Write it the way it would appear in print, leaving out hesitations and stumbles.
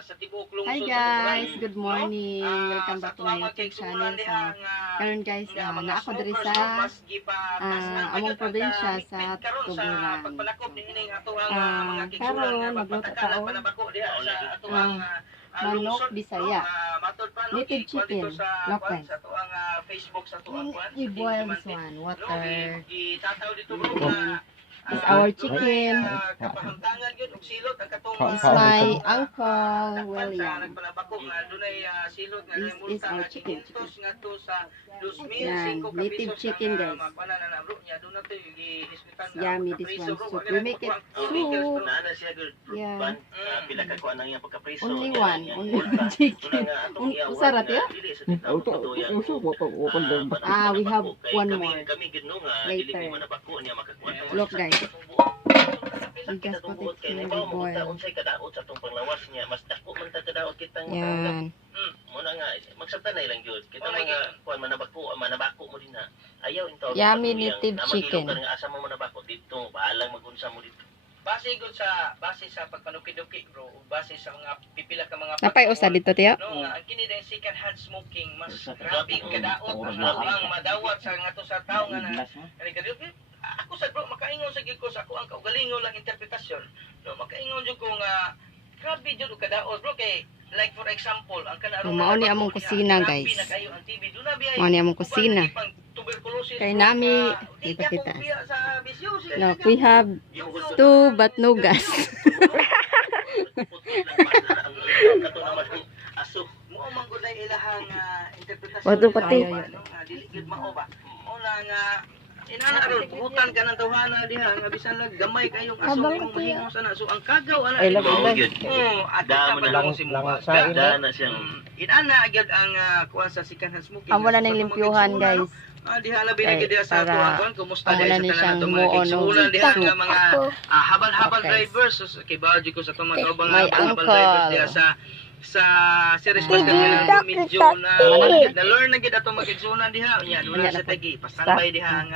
sa tibok lungsod. Hi guys, good morning. Welcome back to my YouTube channel. So, karon guys, na ako diri sa among probinsya sa Tuburan. Karon magluto tao manok Bisaya. Native chicken, local. We boil this one, water. This is our chicken. This is my uncle William. This is our chicken. Yan, native chicken guys. It's yummy this one soup. We make it soup. Yeah. Only one chicken. Usarat ya? We have one more later. Look guys. We just put it here with boil. Yan. Yummy native chicken. Base sa pagpanuki-duki bro, base sa mga pipila ka mga Napay usa dito tiyo? No, ang kini din second hand smoking mas grabe kadaot ang madawat sa ngato sa tawo nga na. Ako sa bro makaingon sa gid ko sa ako ang kaugalingon lang interpretasyon. No, makaingon jud ko nga grabe jud kadaot bro kay like for example ang kanaro Mao ni among kusina guys. Mao ni among kusina. Kay nami kita. Look, we have two but no gas. Wato pati. Inanaron, buhutan ka ng tawhana diha, nga bisan lang gamay kayong aso mong mahingong sana. So ang kagaw ana. Ay lagi. At lang si mga na siyang. Inana agad ang kuan sa second hand smoking. Amo na ning limpyuhan guys. Diha labi na gid sa ato ang kumusta amo dai na sa ni tanan siyang ato mga muono. igsuunan diha nga mga habal-habal drivers kay baji ko sa to mga ubang habal drivers diha sa series pa medyo na learn na gid ato mag-igsuunan diha nya dula sa tagi pa standby diha nga